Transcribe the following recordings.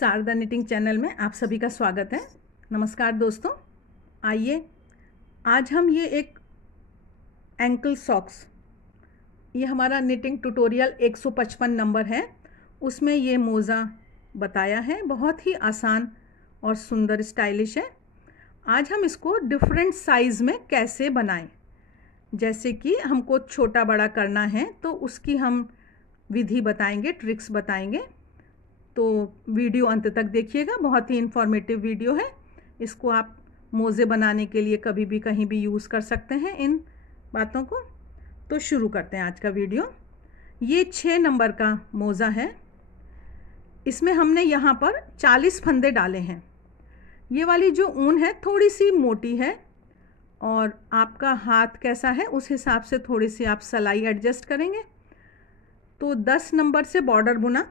Sharda knitting channel में आप सभी का स्वागत है। नमस्कार दोस्तों, आइए आज हम ये एक एंकल सॉक्स, ये हमारा निटिंग ट्यूटोरियल 155 नंबर है, उसमें ये मोज़ा बताया है। बहुत ही आसान और सुंदर स्टाइलिश है। आज हम इसको डिफरेंट साइज़ में कैसे बनाएं, जैसे कि हमको छोटा बड़ा करना है तो उसकी हम विधि बताएंगे, ट्रिक्स बताएंगे। तो वीडियो अंत तक देखिएगा, बहुत ही इन्फॉर्मेटिव वीडियो है। इसको आप मोज़े बनाने के लिए कभी भी कहीं भी यूज़ कर सकते हैं इन बातों को। तो शुरू करते हैं आज का वीडियो। ये 6 नंबर का मोज़ा है। इसमें हमने यहाँ पर 40 फंदे डाले हैं। ये वाली जो ऊन है थोड़ी सी मोटी है और आपका हाथ कैसा है उस हिसाब से थोड़ी सी आप सिलाई एडजस्ट करेंगे। तो 10 नंबर से बॉर्डर बुना।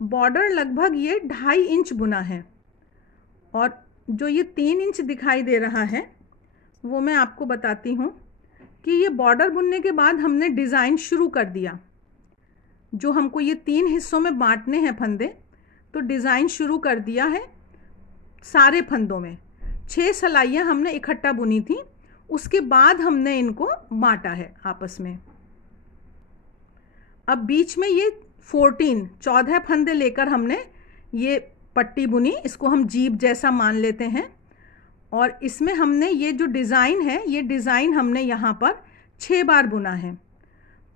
बॉर्डर लगभग ये 2.5 इंच बुना है और जो ये 3 इंच दिखाई दे रहा है वो मैं आपको बताती हूँ कि ये बॉर्डर बुनने के बाद हमने डिज़ाइन शुरू कर दिया। जो हमको ये 3 हिस्सों में बांटने हैं फंदे, तो डिज़ाइन शुरू कर दिया है सारे फंदों में। 6 सिलाइयाँ हमने इकट्ठा बुनी थी, उसके बाद हमने इनको बांटा है आपस में। अब बीच में ये 14 फंदे लेकर हमने ये पट्टी बुनी, इसको हम जीप जैसा मान लेते हैं। और इसमें हमने ये जो डिज़ाइन है, ये डिज़ाइन हमने यहाँ पर 6 बार बुना है।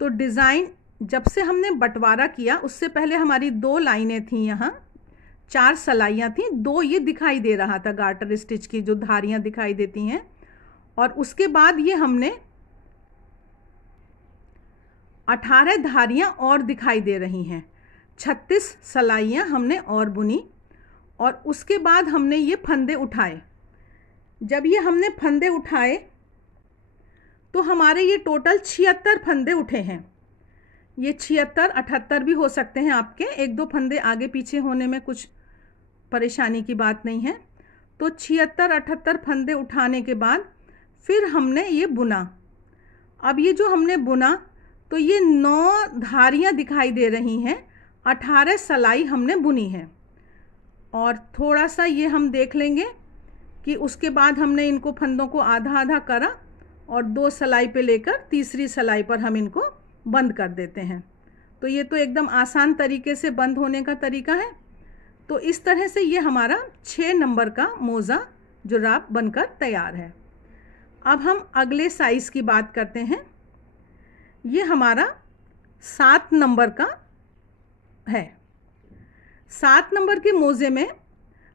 तो डिज़ाइन जब से हमने बंटवारा किया उससे पहले हमारी 2 लाइनें थीं, यहाँ 4 सिलाइयाँ थीं, 2 ये दिखाई दे रहा था गार्टर स्टिच की जो धारियाँ दिखाई देती हैं। और उसके बाद ये हमने 18 धारियाँ और दिखाई दे रही हैं, 36 सिलाइयाँ हमने और बुनी। और उसके बाद हमने ये फंदे उठाए। जब ये हमने फंदे उठाए तो हमारे ये टोटल 76 फंदे उठे हैं। ये 76, 78 भी हो सकते हैं आपके, 1-2 फंदे आगे पीछे होने में कुछ परेशानी की बात नहीं है। तो 76, 78 फंदे उठाने के बाद फिर हमने ये बुना। अब ये जो हमने बुना तो ये 9 धारियाँ दिखाई दे रही हैं, 18 सिलाई हमने बुनी है। और थोड़ा सा ये हम देख लेंगे कि उसके बाद हमने इनको फंदों को आधा आधा करा और 2 सिलाई पे लेकर तीसरी सिलाई पर हम इनको बंद कर देते हैं। तो ये तो एकदम आसान तरीके से बंद होने का तरीका है। तो इस तरह से ये हमारा 6 नंबर का मोज़ा जुराब बनकर तैयार है। अब हम अगले साइज़ की बात करते हैं। ये हमारा 7 नंबर का है। 7 नंबर के मोज़े में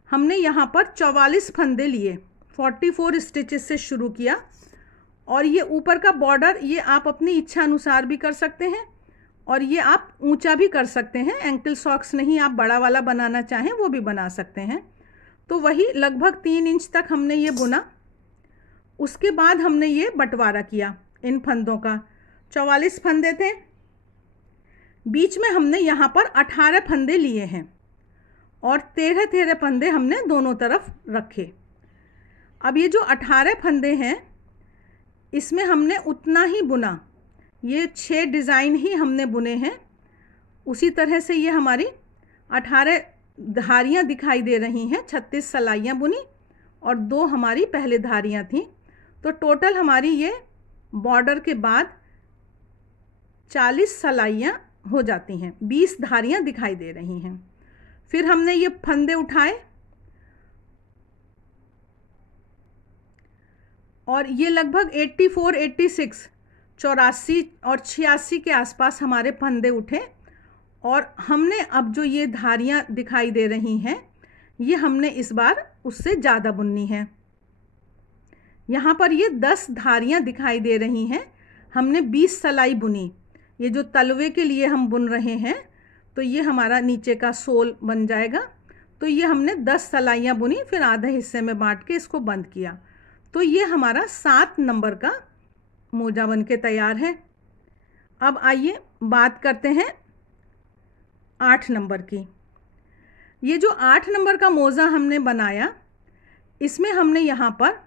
हमने यहाँ पर 44 फंदे लिए, 44 स्टिचेस से शुरू किया। और ये ऊपर का बॉर्डर ये आप अपनी इच्छा अनुसार भी कर सकते हैं और ये आप ऊंचा भी कर सकते हैं। एंकल सॉक्स नहीं, आप बड़ा वाला बनाना चाहें वो भी बना सकते हैं। तो वही लगभग 3 इंच तक हमने ये बुना। उसके बाद हमने ये बंटवारा किया इन फंदों का। 44 फंदे थे, बीच में हमने यहाँ पर 18 फंदे लिए हैं और 13 फंदे हमने दोनों तरफ रखे। अब ये जो 18 फंदे हैं इसमें हमने उतना ही बुना, ये 6 डिज़ाइन ही हमने बुने हैं। उसी तरह से ये हमारी 18 धारियाँ दिखाई दे रही हैं, 36 सिलाइयाँ बुनी और 2 हमारी पहले धारियाँ थीं। तो टोटल हमारी ये बॉर्डर के बाद 40 सिलाइयाँ हो जाती हैं, 20 धारियाँ दिखाई दे रही हैं। फिर हमने ये फंदे उठाए और ये लगभग 84, 86, 84 और 86 के आसपास हमारे फंदे उठे। और हमने अब जो ये धारियाँ दिखाई दे रही हैं ये हमने इस बार उससे ज़्यादा बुननी है। यहाँ पर ये 10 धारियाँ दिखाई दे रही हैं, हमने 20 सिलाई बुनी। ये जो तलवे के लिए हम बुन रहे हैं तो ये हमारा नीचे का सोल बन जाएगा। तो ये हमने 10 सिलाइयाँ बुनी, फिर आधे हिस्से में बांट के इसको बंद किया। तो ये हमारा 7 नंबर का मोजा बन के तैयार है। अब आइए बात करते हैं 8 नंबर की। ये जो 8 नंबर का मोज़ा हमने बनाया इसमें हमने यहाँ पर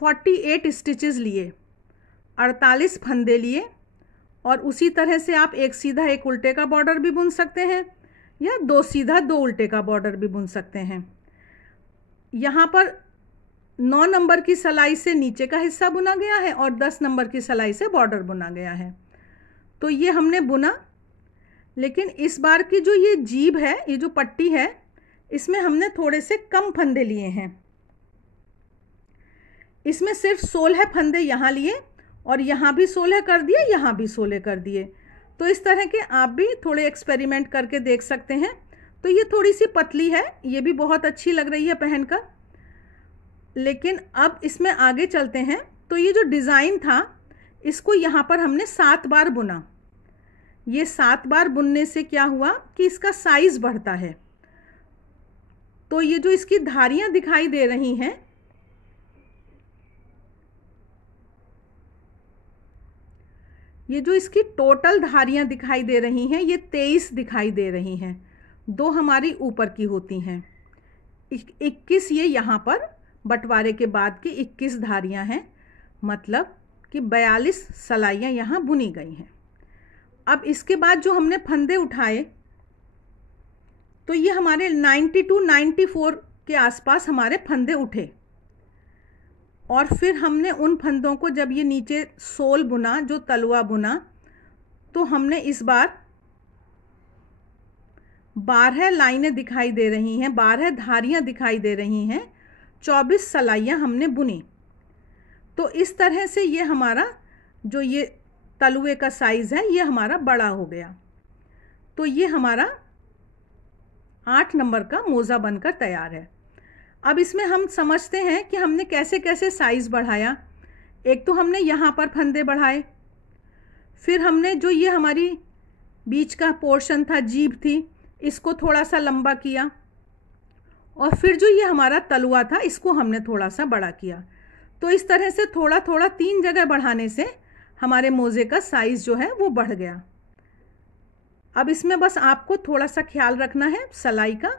48 स्टिचेस लिए, 48 फंदे लिए। और उसी तरह से आप एक सीधा एक उल्टे का बॉर्डर भी बुन सकते हैं या 2 सीधा 2 उल्टे का बॉर्डर भी बुन सकते हैं। यहाँ पर 9 नंबर की सिलाई से नीचे का हिस्सा बुना गया है और 10 नंबर की सिलाई से बॉर्डर बुना गया है। तो ये हमने बुना, लेकिन इस बार की जो ये जीब है, ये जो पट्टी है, इसमें हमने थोड़े से कम फंदे लिए हैं। इसमें सिर्फ 16 फंदे यहाँ लिए और यहाँ भी 16 कर दिए, यहाँ भी 16 कर दिए। तो इस तरह के आप भी थोड़े एक्सपेरिमेंट करके देख सकते हैं। तो ये थोड़ी सी पतली है, ये भी बहुत अच्छी लग रही है पहनकर। लेकिन अब इसमें आगे चलते हैं। तो ये जो डिज़ाइन था, इसको यहाँ पर हमने 7 बार बुना। ये 7 बार बुनने से क्या हुआ कि इसका साइज़ बढ़ता है। तो ये जो इसकी धारियाँ दिखाई दे रही हैं, ये जो इसकी टोटल धारियाँ दिखाई दे रही हैं, ये 23 दिखाई दे रही हैं। 2 हमारी ऊपर की होती हैं, 21 ये यहाँ पर बंटवारे के बाद की 21 धारियाँ हैं, मतलब कि 42 सलाइयाँ यहाँ बुनी गई हैं। अब इसके बाद जो हमने फंदे उठाए, तो ये हमारे 92-94 के आसपास हमारे फंदे उठे। और फिर हमने उन फंदों को, जब ये नीचे सोल बुना, जो तलवा बुना, तो हमने इस बार 12 लाइनें दिखाई दे रही हैं, 12 धारियाँ दिखाई दे रही हैं, 24 सलाइयाँ हमने बुनी। तो इस तरह से ये हमारा जो ये तलवे का साइज़ है, ये हमारा बड़ा हो गया। तो ये हमारा 8 नंबर का मोज़ा बनकर तैयार है। अब इसमें हम समझते हैं कि हमने कैसे कैसे साइज़ बढ़ाया। एक तो हमने यहाँ पर फंदे बढ़ाए, फिर हमने जो ये हमारी बीच का पोर्शन था, जीभ थी, इसको थोड़ा सा लंबा किया, और फिर जो ये हमारा तलवा था, इसको हमने थोड़ा सा बड़ा किया। तो इस तरह से थोड़ा थोड़ा 3 जगह बढ़ाने से हमारे मोज़े का साइज़ जो है वो बढ़ गया। अब इसमें बस आपको थोड़ा सा ख्याल रखना है सिलाई का,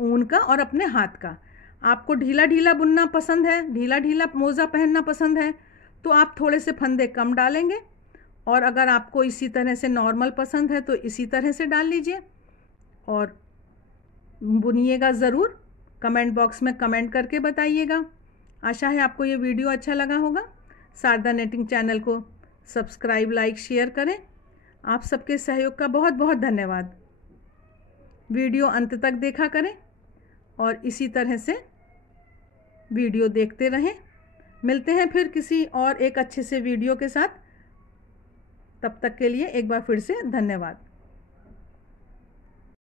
ऊन का और अपने हाथ का। आपको ढीला ढीला बुनना पसंद है, ढीला ढीला मोज़ा पहनना पसंद है, तो आप थोड़े से फंदे कम डालेंगे। और अगर आपको इसी तरह से नॉर्मल पसंद है तो इसी तरह से डाल लीजिए और बुनिएगा ज़रूर। कमेंट बॉक्स में कमेंट करके बताइएगा। आशा है आपको ये वीडियो अच्छा लगा होगा। शारदा नेटिंग चैनल को सब्सक्राइब, लाइक, शेयर करें। आप सबके सहयोग का बहुत बहुत धन्यवाद। वीडियो अंत तक देखा करें और इसी तरह से वीडियो देखते रहें। मिलते हैं फिर किसी और एक अच्छे से वीडियो के साथ। तब तक के लिए एक बार फिर से धन्यवाद।